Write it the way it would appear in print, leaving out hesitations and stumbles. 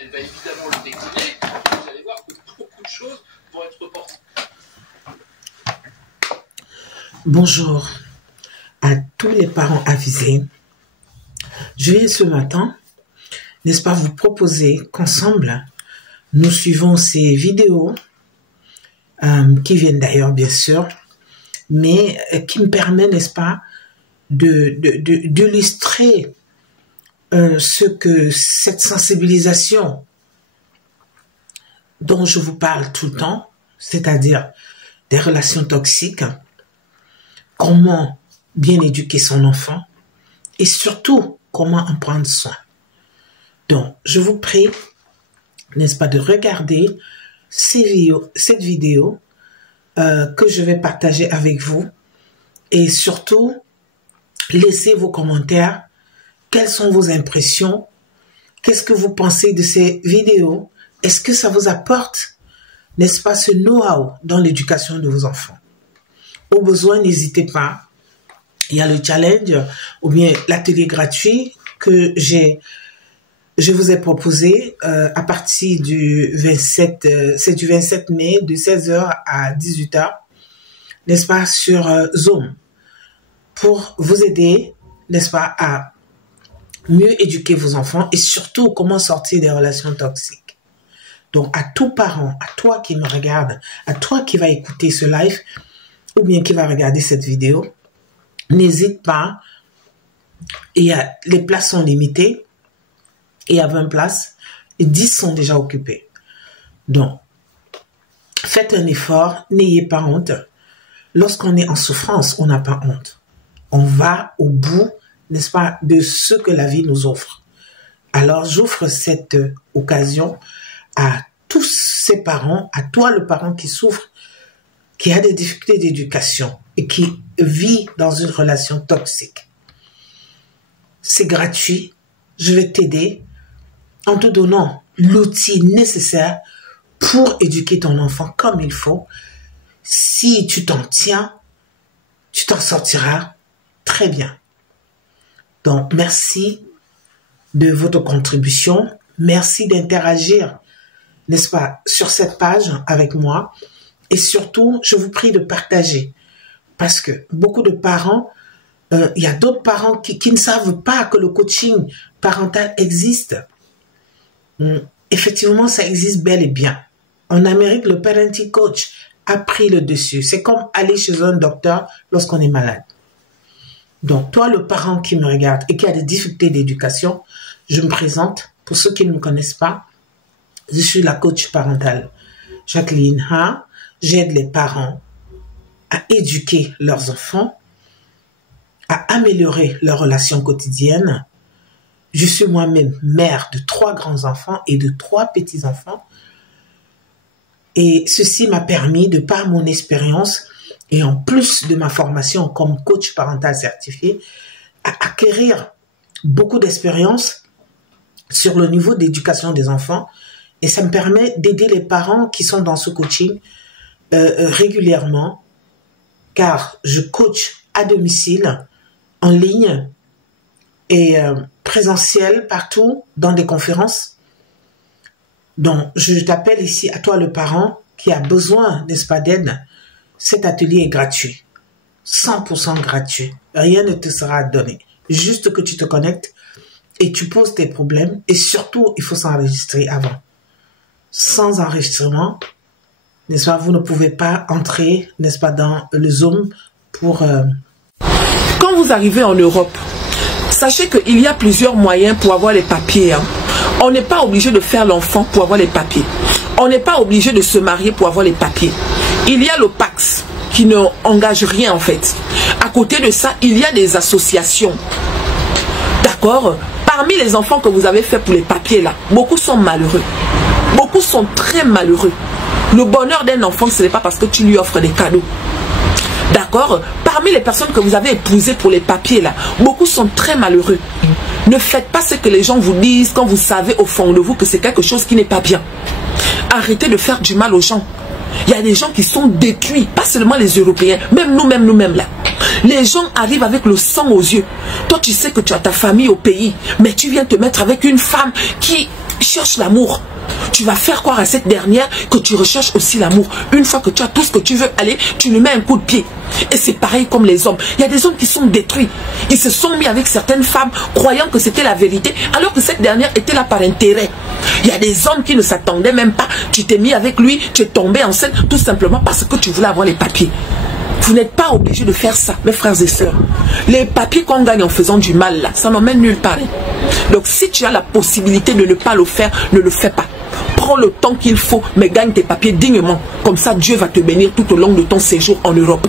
Elle va évidemment le décliner. Vous allez voir que beaucoup de choses vont être reportées. Bonjour à tous les parents avisés. Je viens ce matin, n'est-ce pas, vous proposer qu'ensemble, nous suivons ces vidéos qui viennent d'ailleurs, bien sûr, mais qui me permet, n'est-ce pas, d'illustrer ce que cette sensibilisation dont je vous parle tout le temps, c'est-à-dire des relations toxiques, comment bien éduquer son enfant et surtout comment en prendre soin. Donc, je vous prie, n'est-ce pas, de regarder cette vidéo que je vais partager avec vous et surtout, laissez vos commentaires. Quelles sont vos impressions? Qu'est-ce que vous pensez de ces vidéos? Est-ce que ça vous apporte, n'est-ce pas, ce know-how dans l'éducation de vos enfants? Au besoin, n'hésitez pas. Il y a le challenge ou bien l'atelier gratuit que je vous ai proposé à partir du 27, c'est du 27 mai de 16h à 18h, n'est-ce pas, sur Zoom, pour vous aider, n'est-ce pas, à mieux éduquer vos enfants et surtout comment sortir des relations toxiques. Donc à tout parent, à toi qui me regarde, à toi qui va écouter ce live ou bien qui va regarder cette vidéo, n'hésite pas, les places sont limitées, il y a 20 places et 10 sont déjà occupées. Donc, faites un effort, n'ayez pas honte. Lorsqu'on est en souffrance, on n'a pas honte. On va au bout, n'est-ce pas, de ce que la vie nous offre. Alors, j'offre cette occasion à tous ces parents, à toi le parent qui souffre, qui a des difficultés d'éducation et qui vit dans une relation toxique. C'est gratuit. Je vais t'aider en te donnant l'outil nécessaire pour éduquer ton enfant comme il faut. Si tu t'en tiens, tu t'en sortiras très bien. Donc, merci de votre contribution. Merci d'interagir, n'est-ce pas, sur cette page avec moi. Et surtout, je vous prie de partager. Parce que beaucoup de parents, il y a d'autres parents qui ne savent pas que le coaching parental existe. Effectivement, ça existe bel et bien. En Amérique, le parenting coach a pris le dessus. C'est comme aller chez un docteur lorsqu'on est malade. Donc, toi, le parent qui me regarde et qui a des difficultés d'éducation, je me présente. Pour ceux qui ne me connaissent pas, je suis la coach parentale Jacqueline Ha. J'aide les parents à éduquer leurs enfants, à améliorer leurs relations quotidiennes. Je suis moi-même mère de 3 grands-enfants et de 3 petits-enfants. Et ceci m'a permis, de par mon expérience et en plus de ma formation comme coach parental certifié, à acquérir beaucoup d'expérience sur le niveau d'éducation des enfants. Et ça me permet d'aider les parents qui sont dans ce coaching régulièrement, car je coach à domicile, en ligne et présentiel partout dans des conférences. Donc, je t'appelle ici à toi le parent qui a besoin, n'est-ce pas, d'aide. Cet atelier est gratuit, 100% gratuit. Rien ne te sera donné. Juste que tu te connectes et tu poses tes problèmes. Et surtout, il faut s'enregistrer avant. Sans enregistrement, n'est-ce pas, vous ne pouvez pas entrer, n'est-ce pas, dans le Zoom pour... Quand vous arrivez en Europe, sachez qu'il y a plusieurs moyens pour avoir les papiers. On n'est pas obligé de faire l'enfant pour avoir les papiers. On n'est pas obligé de se marier pour avoir les papiers. Il y a le Pax qui ne engage rien en fait. À côté de ça, il y a des associations. D'accord? Parmi les enfants que vous avez fait pour les papiers là, beaucoup sont malheureux. Beaucoup sont très malheureux. Le bonheur d'un enfant, ce n'est pas parce que tu lui offres des cadeaux. D'accord? Parmi les personnes que vous avez épousées pour les papiers là, beaucoup sont très malheureux. Ne faites pas ce que les gens vous disent quand vous savez au fond de vous que c'est quelque chose qui n'est pas bien. Arrêtez de faire du mal aux gens. Il y a des gens qui sont détruits, pas seulement les Européens, même nous-mêmes là. Les gens arrivent avec le sang aux yeux. Toi, tu sais que tu as ta famille au pays, mais tu viens te mettre avec une femme qui cherche l'amour. Tu vas faire croire à cette dernière que tu recherches aussi l'amour. Une fois que tu as tout ce que tu veux aller, tu lui mets un coup de pied. Et c'est pareil comme les hommes. Il y a des hommes qui sont détruits. Ils se sont mis avec certaines femmes croyant que c'était la vérité, alors que cette dernière était là par intérêt. Il y a des hommes qui ne s'attendaient même pas. Tu t'es mis avec lui, tu es tombé enceinte tout simplement parce que tu voulais avoir les papiers. Vous n'êtes pas obligés de faire ça, mes frères et sœurs. Les papiers qu'on gagne en faisant du mal, là, ça n'emmène nulle part. Donc si tu as la possibilité de ne pas le faire, ne le fais pas. Prends le temps qu'il faut, mais gagne tes papiers dignement. Comme ça, Dieu va te bénir tout au long de ton séjour en Europe.